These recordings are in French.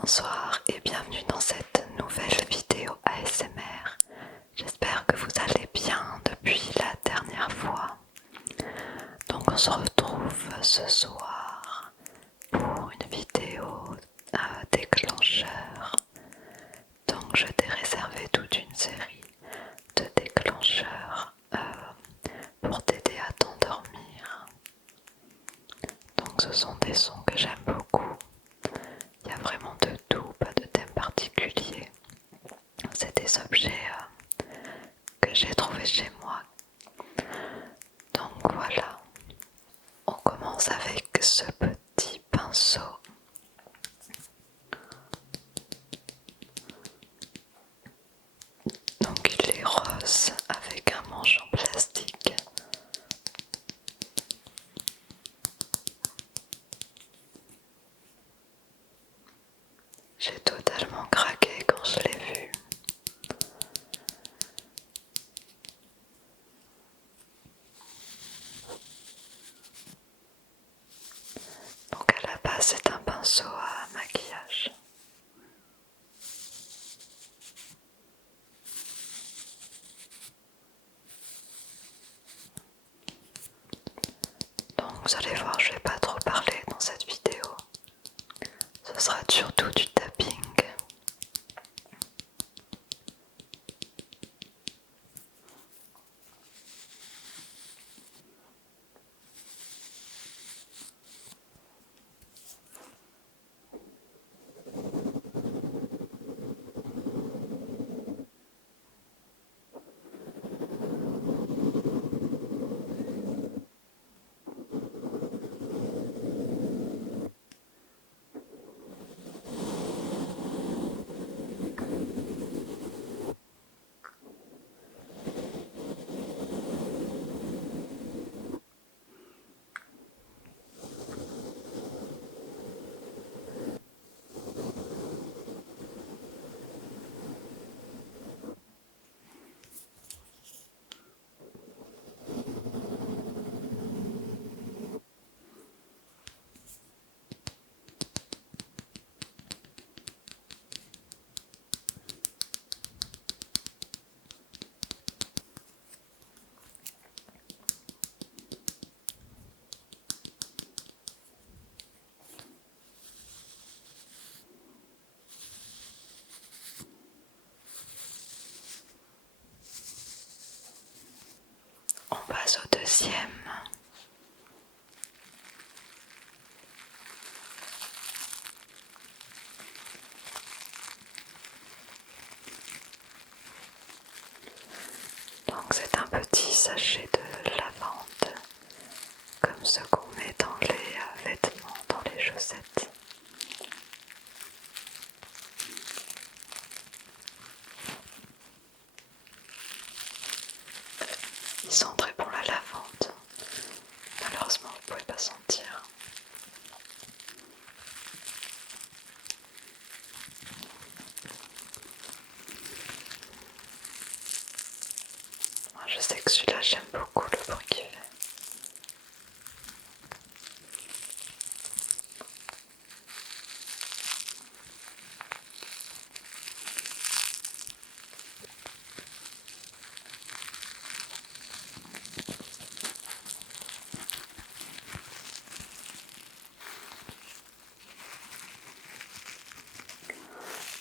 Bonsoir et bienvenue dans cette nouvelle vidéo ASMR. J'espère que vous allez bien depuis la dernière fois. Donc on se retrouve ce soir pour une vidéo déclencheur. Donc je t'ai réservé toute une série de déclencheurs pour t'aider à t'endormir. Donc ce sont des sons que j'aime beaucoup. Il y a vraiment de tout, pas de thème particulier. C'est des objets que j'ai trouvés chez moi. Donc voilà, on commence avec ce petit pinceau. Donc il est rose avec un manche en plastique. J'ai totalement craqué quand je l'ai vu. Donc à la base c'est un pinceau à maquillage. Donc vous allez voir, je vais pas trop parler dans cette vidéo. Ce sera surtout du tapping. On passe au deuxième. Donc c'est un petit sachet de lavande, comme ce qu'on met dans les vêtements, dans les chaussettes. Il sent très bon la lavande. Malheureusement vous ne pouvez pas sentir. Moi je sais que celui-là j'aime beaucoup le bruit qu'il fait.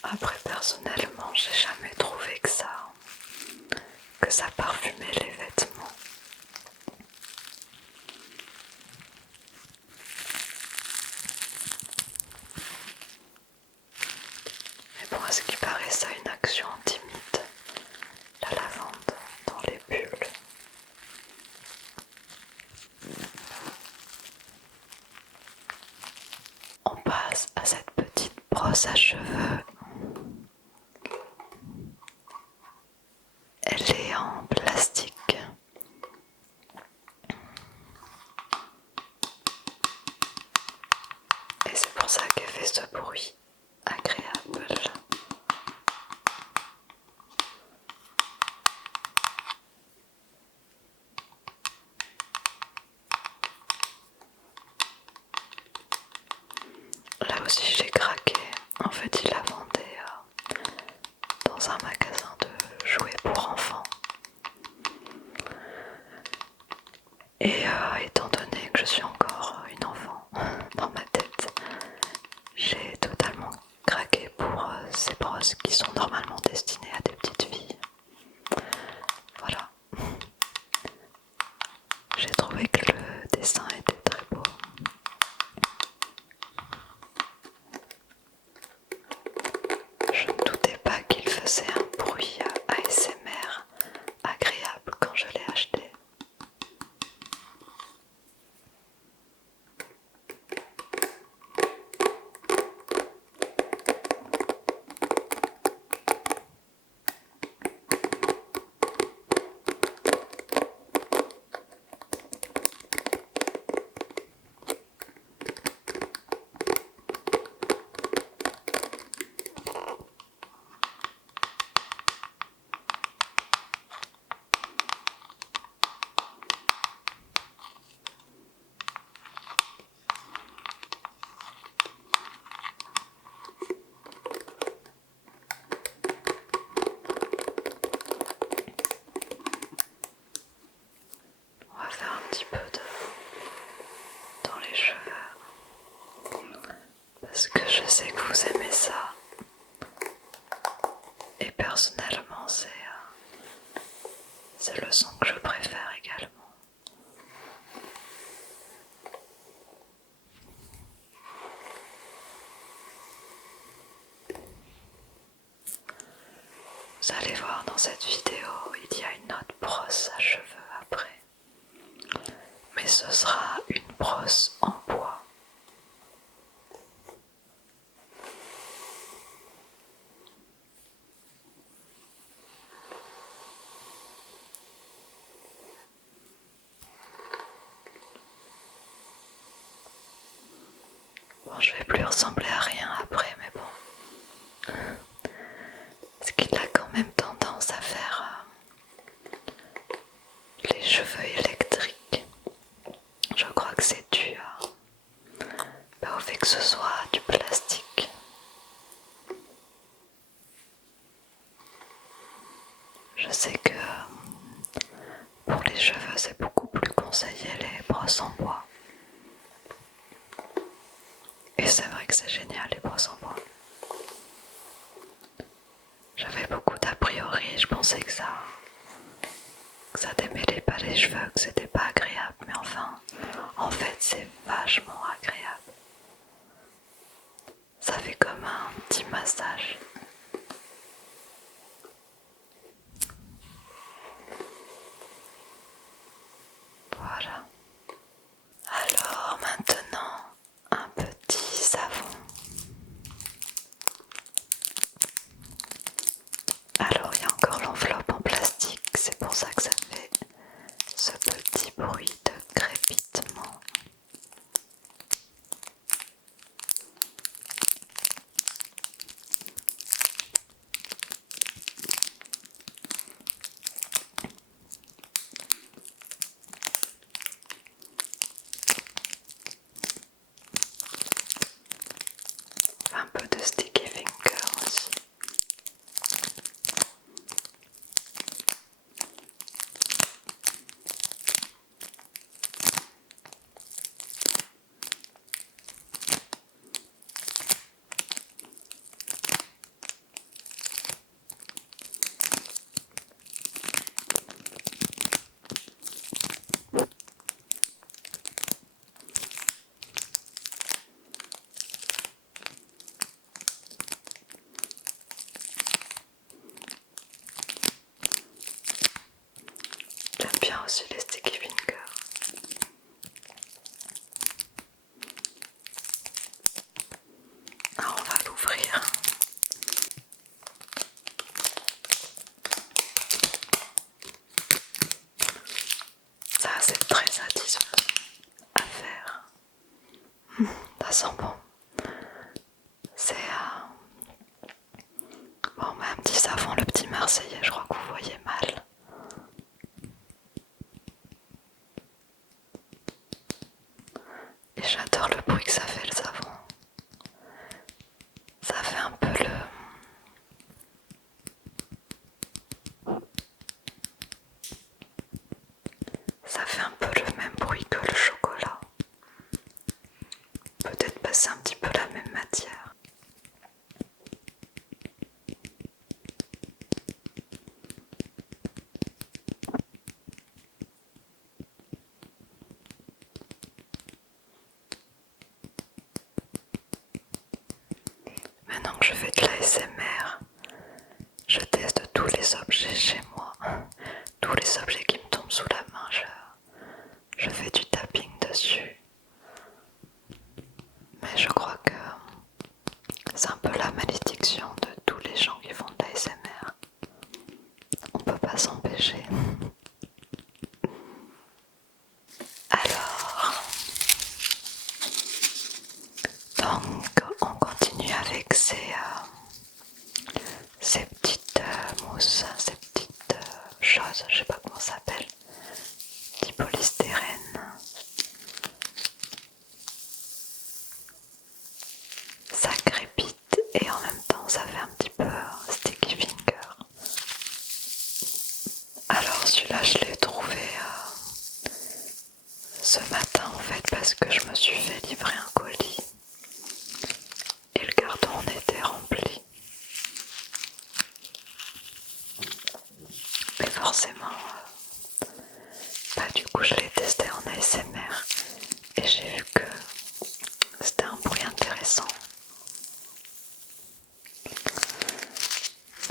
Après personnellement j'ai jamais trouvé que ça parfumait les vêtements. Mais bon, à ce qui paraît ça a une action timide, la lavande dans les bulles. On passe à cette petite brosse à cheveux. Elle est en plastique. Et c'est pour ça qu'elle fait ce bruit agréable. Là aussi j'ai craqué. En fait il la vendait dans un magasin de jouets pour enfants. Et étant donné que je suis encore une enfant dans ma tête, j'ai totalement craqué pour ces brosses qui sont normalement destinées à des petites filles. Voilà. J'ai trouvé que le dessin était très beau. Je ne doutais pas qu'il faisait un bruit ASMR agréable quand je l'ai acheté. On va faire un petit peu dans les cheveux parce que je sais que vous aimez ça et personnellement c'est le son que je préfère également. Vous allez voir dans cette vidéo, il y a une autre brosse à cheveux après. Mais ce sera une brosse en bois. Bon, je vais plus ressembler à rien après, mais bon. Parce qu'il a quand même tendance à faire les cheveux électriques. Je crois que c'est dû au fait que ce soit du plastique. Je sais que pour les cheveux c'est beaucoup plus conseillé les brosses en bois. Et c'est vrai que c'est génial les brosses en bois. J'avais beaucoup d'a priori, je pensais que ça démêlait pas les cheveux, que c'était pas agréable, mais enfin, en fait c'est vachement agréable. Ça fait comme un petit massage. Voilà. Alors maintenant, un petit savon. Alors il y a encore l'enveloppe en plastique, c'est pour ça que ça fait ce petit bruit de crépitement. Un peu de sticky finger aussi. J'aime bien aussi les sticky fingers. Alors on va l'ouvrir. Ça c'est très satisfaisant à faire. Ça sent bon. C'est bon, mais un petit savon, le petit Marseillais, je crois que vous voyez mal. Et j'adore le bruit que ça fait le savon. Ça fait un maintenant que je fais de l'ASMR, je teste tous les objets chez moi. Tous les objets qui me tombent sous la main, je fais du tapping dessus. Mais je crois que c'est un peu la malédiction de tous les gens qui font de l'ASMR. On peut pas s'empêcher. Alors, donc on continue avec ces petites mousses, ces petites choses, je sais pas comment ça s'appelle, du polystyrène. Ça crépite et en même temps ça fait un petit peu sticky finger. Alors celui-là je l'ai trouvé ce matin en fait parce que je me suis fait livrer un colis et le carton en était rempli. Mais forcément, du coup je l'ai testé en ASMR et j'ai vu que c'était un bruit intéressant.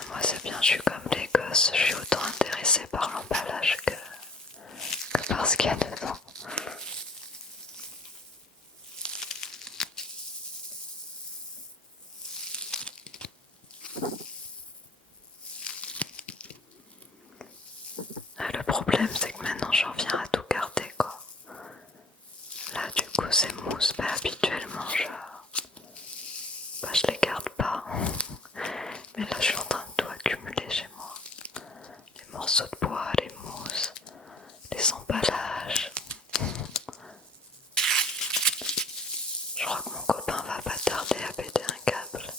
Moi c'est bien, je suis comme les gosses, je suis autant intéressée par l'emballage que par ce qu'il y a dedans. Le problème c'est que maintenant j'en viens à tout garder quoi. Là du coup ces mousses, habituellement je les garde pas. Mais là je suis en train de tout accumuler chez moi. Les morceaux de bois, les mousses, les emballages. Je crois que mon copain va pas tarder à péter un câble.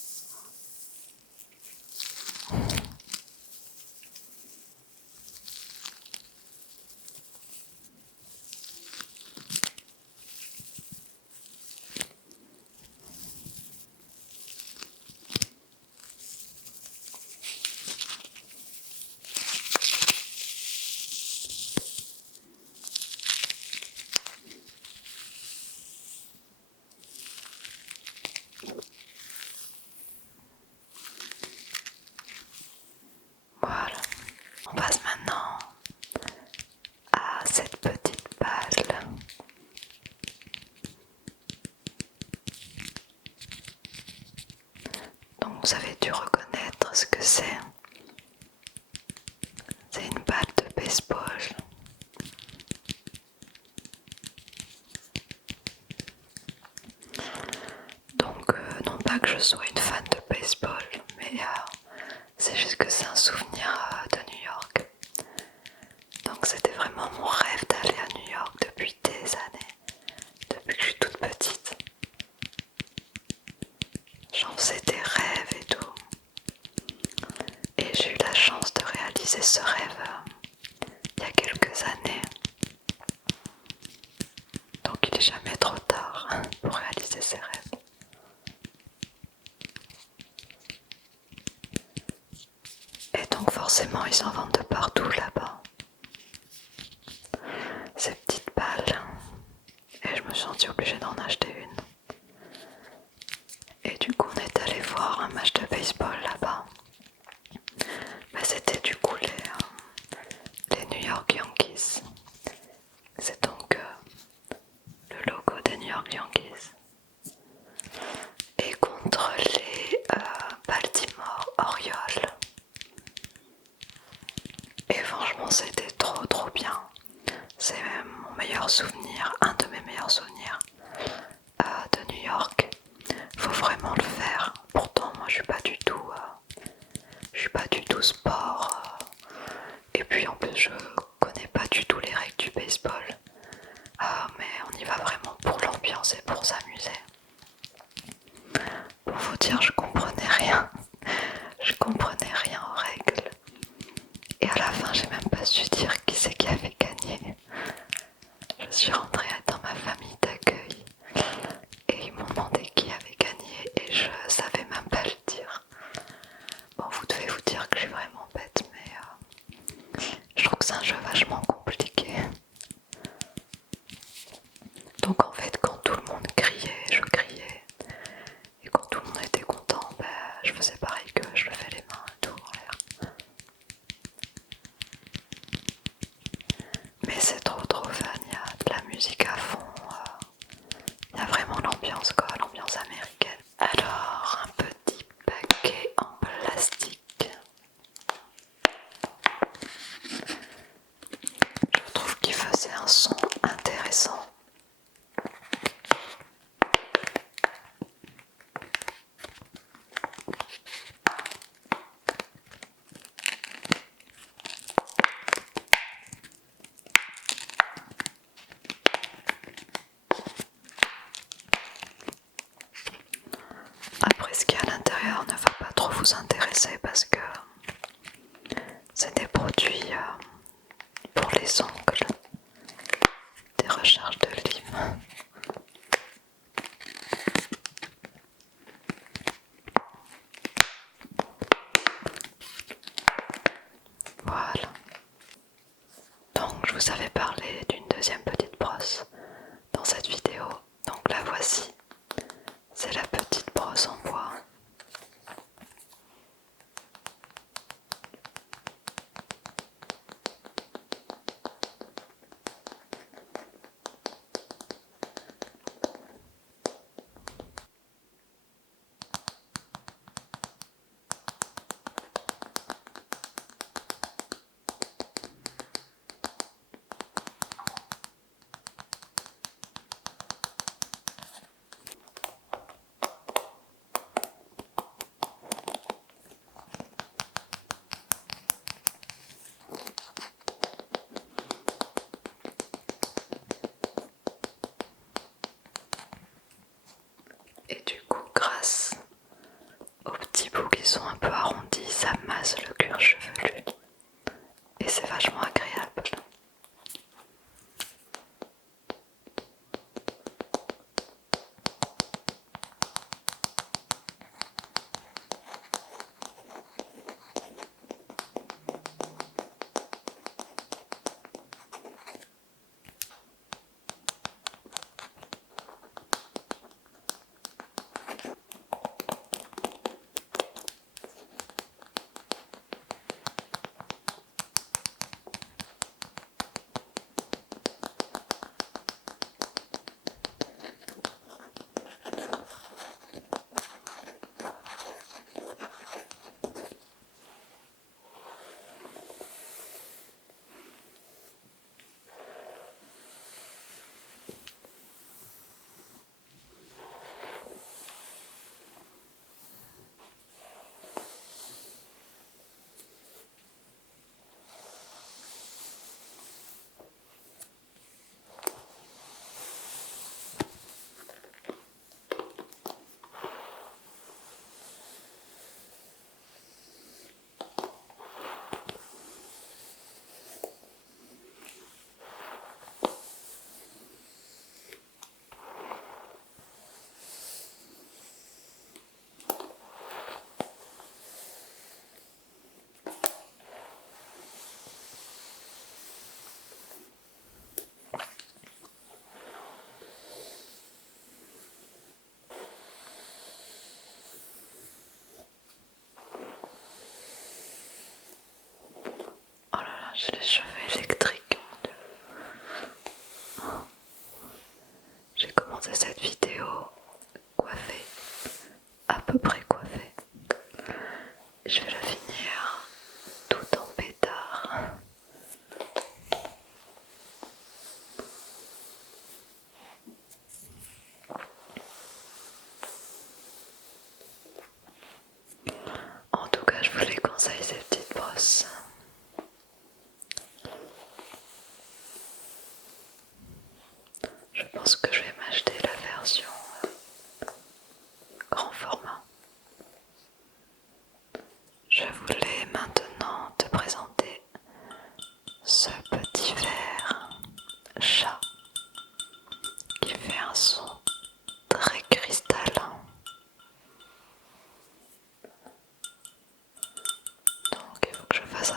Voilà. On passe maintenant à cette petite balle. Donc vous avez dû reconnaître ce que c'est. C'est une balle de baseball. Donc non pas que je sois une fan de baseball, mais c'est juste que c'est un souvenir de New York. Donc c'était vraiment mon rêve d'aller à New York depuis des années, depuis que je suis toute petite. J'en faisais des rêves et tout. Et j'ai eu la chance de réaliser ce rêve il y a quelques années. Donc il n'est jamais trop tard pour réaliser ses rêves. Et donc forcément ils en vendent de partout là-bas. Ces petites balles. Et je me suis sentie obligée d'en acheter une. Et du coup on est allé voir un match de baseball là-bas. Mais c'était du coup les New York Yankees. C'est donc le logo des New York Yankees. Et contre les Baltimore Orioles. Et franchement c'était trop bien. C'est mon meilleur souvenir, un de mes meilleurs souvenirs de New York. Faut vraiment le faire. Pourtant moi je suis pas du tout sport. Et puis en plus je connais pas du tout les règles du baseball. Mais on y va vraiment pour l'ambiance et pour s'amuser. Pour vous dire, je comprenais rien. Je comprenais rien aux règles. Et à la fin, j'ai même pas su dire qui c'est qui avait gagné. Je suis rentrée dans ma famille d'accueil et ils m'ont demandé qui avait gagné et je savais même pas le dire. Bon, vous devez vous dire que je suis vraiment je faisais pareil que je levais les mains et tout en l'air. Mais c'est trop fun, il y a de la musique à fond, il y a vraiment l'ambiance quoi, l'ambiance américaine. Alors un petit paquet en plastique. Je trouve qu'il faisait un son intéressant. Après, ce qu'il y a à l'intérieur ne va pas trop vous intéresser parce que c'est des produits pour les ongles, des recharges de lime. Voilà. Donc je vous avais parlé d'une deuxième petite brosse dans cette vidéo. Donc la voici. C'est la petite brosse en bois. Et du coup, grâce aux petits bouts qui sont un peu arrondis, ça masse le cuir chevelu. Et c'est vachement agréable. Oh là là, j'ai les cheveux électriques. J'ai commencé cette vidéo coiffée, à peu près coiffée. Je vais la finir tout en pétard. En tout cas, je vous les conseille ces petites brosses. Je pense que je vais m'acheter la version grand format. Je voulais maintenant te présenter ce petit verre chat qui fait un son très cristallin. Donc il faut que je fasse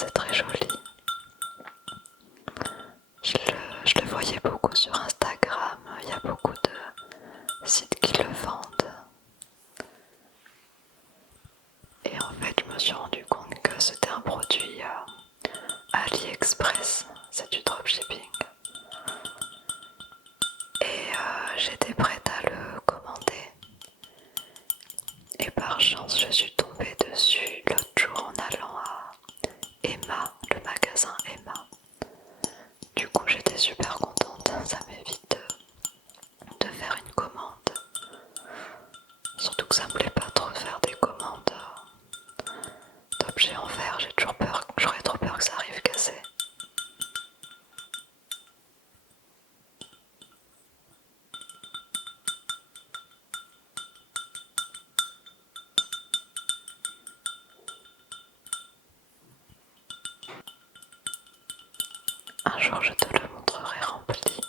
c'est très joli. Je le voyais beaucoup sur Instagram, il y a beaucoup de sites qui le vendent. Et en fait, je me suis rendu compte que c'était un produit AliExpress, c'est du dropshipping. Et j'étais prête à le commander. Et par chance, je suis tombée dessus l'autre jour en allant à Emma, le magasin Emma. Du coup, j'étais super contente, ça m'évite de faire une commande. Surtout que ça me plaît pas trop de faire des commandes d'objets en verre, j'ai toujours peur, j'aurais trop peur que ça arrive cassé. Un jour je te le montrerai rempli.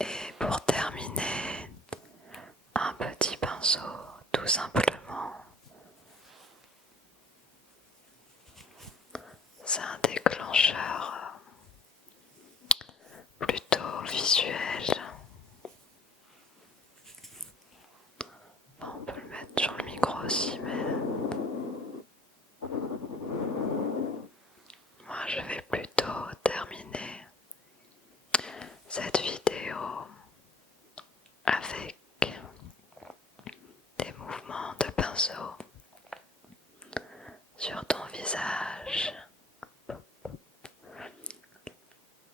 Et pour terminer, un petit pinceau tout simplement. C'est un déclencheur plutôt visuel. Enfin, on peut le mettre sur le micro aussi, mais moi je vais plutôt terminer cette vidéo avec des mouvements de pinceau sur ton visage.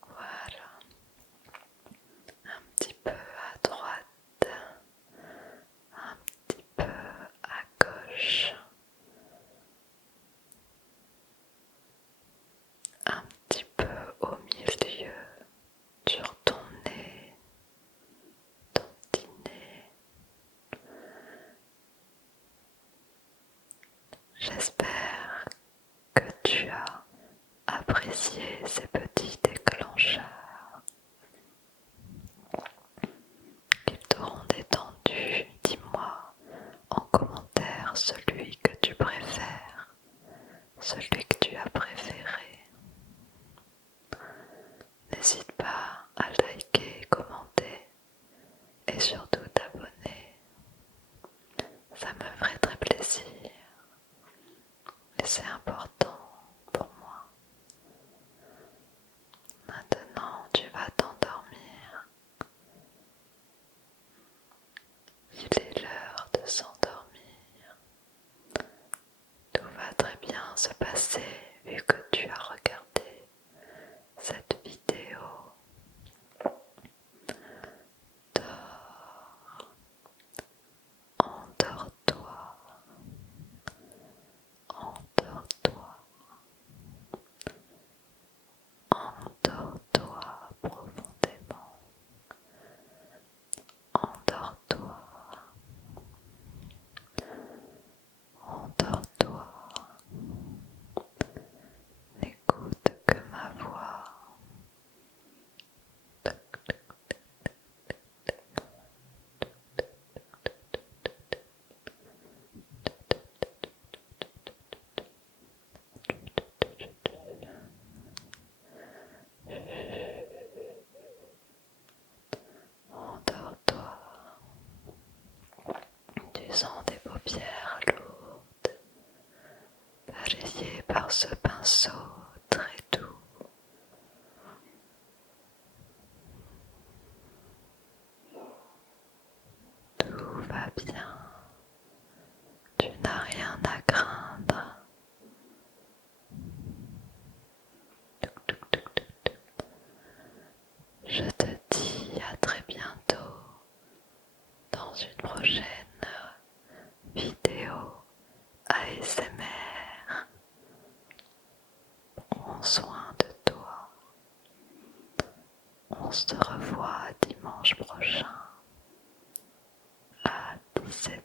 Voilà, un petit peu à droite, un petit peu à gauche, un petit peu au milieu, sur ton nez, ton petit nez. J'espère que tu as apprécié ces petits déclencheurs, qu'ils t'auront détendu. Dis-moi en commentaire celui que tu préfères, celui que tu as préféré. N'hésite pas à liker, commenter et surtout t'abonner. Ça me ferait très plaisir et c'est important pour moi. Maintenant, tu vas t'endormir. Il est l'heure de s'endormir. Tout va très bien se passer vu que tu as regardé cette vidéo. Dors, endors-toi, endors-toi, endors-toi profondément, endors-toi, endors-toi, n'écoute que ma voix. Endors-toi, tu sens tes paupières lourdes, balayées par ce pinceau très doux. Tout va bien, tu n'as rien à craindre. Je te dis à très bientôt dans une prochaine vidéo ASMR. Prends soin de toi. On se revoit dimanche prochain à 17h.